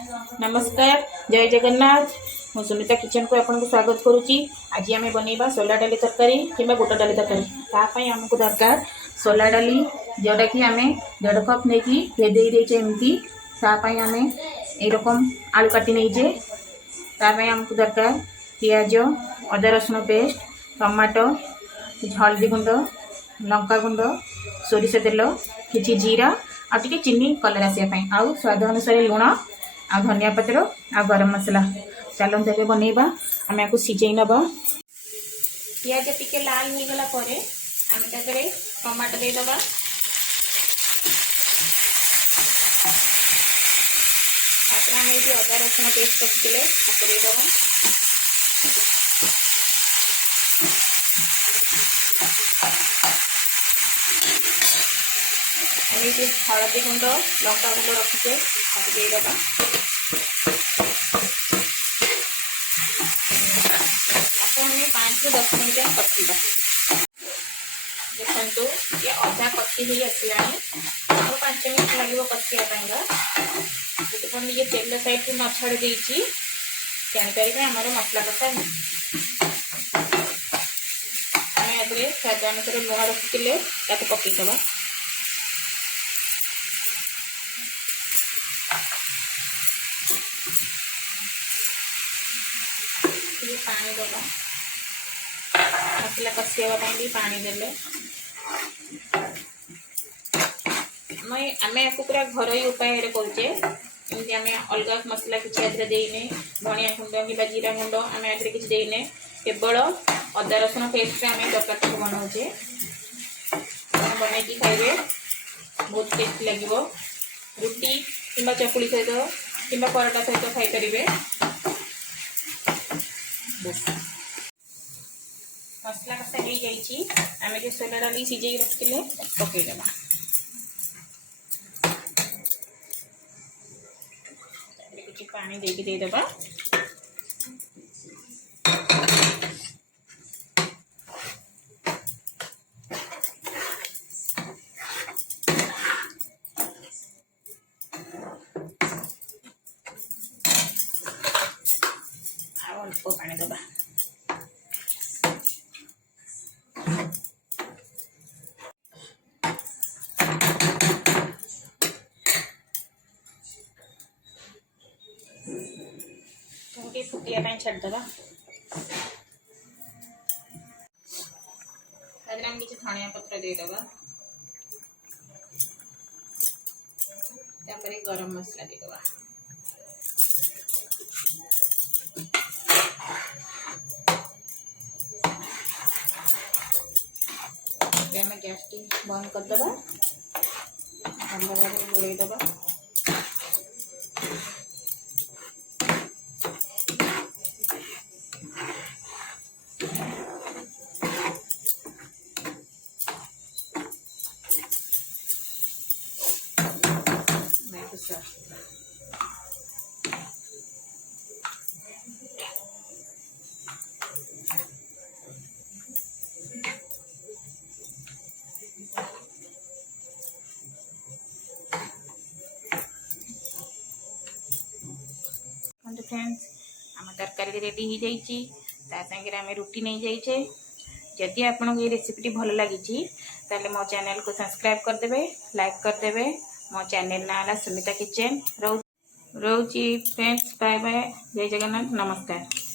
नमस्कार जय जगन्नाथ मु सुनीता किचन को आपको स्वागत करुच्ची। आज आम बनइबा सोला डाली तरकारी कि बुट डाली तरकारी। तापाई आमको दरकार सोला डाली जोटा कि आम 1.5 कप नहीं भेदे देचे एमती। तापाई आम यरकम आलू काटी नहींचे। तापाई आमको दरकार पियाज अदा रसुण पेस्ट टमाटो हल्दी गुंड लंका गुंड सोरिष तेल किसी जीरा आगे चीनी कलर आसापी आउ स्वाद अनुसार लुण आ धनिया पत्र आ गरम मसला। चलते ए बनइबा आम आपको सिझे नब। पियाज टिके लाल हो गला आम ताकरे टमाटो देदबा। आम ये अदा रसुण पेस्ट रखिले देदबा। हलदी गुंड लंका गुंड रखिचे देदबा। हमें 5 से 10 मिनट कटिबा। देखो ये अधा कटि ही आसला 5 मिनट लगे कटिया। ये तेल साइड को न छाड़ी देती जापर आमर मसला कटा स्वाद अनुसार लुण रखिले पकईदबा। पानी दबा मसला कषापी भी पानी देले आम आपको पूरा घर उपाय करुचे। एमती आम अलग मसला किसी देने धनिया गुंड कि जीरा गुंड आम किसी देने केवल अदा रसुण पेस्ट आम तरकारी बनाऊे। बनई खाइबे बहुत टेस्ट लगे। रुटी कि चकुली सहित कि परोटा सहित खाईपर। मसला कषा हो जाइए आम जो सोला डाली सिझे रखिले पकईदबा। किसी पानी देकी देदबा। अल्प पानी दबा। फुटिया छाड़दबा। किसी धनिया पत्र देदबा। गरम मसला देदबा। गैस टी बंद करदबा। घोड़े दबा। फ्रेंड्स आम तरकारी रेडी हो जाइए। आम रुटी नहीं जाइए। जदि आपको ये रेसिपीटी भल लगी ताले मो चैनल को सब्सक्राइब करदे लाइक करदे। मो चैनल ना सुनीता किचन रोची फ्रेंड्स। बाय बाय जय जगन्नाथ नमस्कार।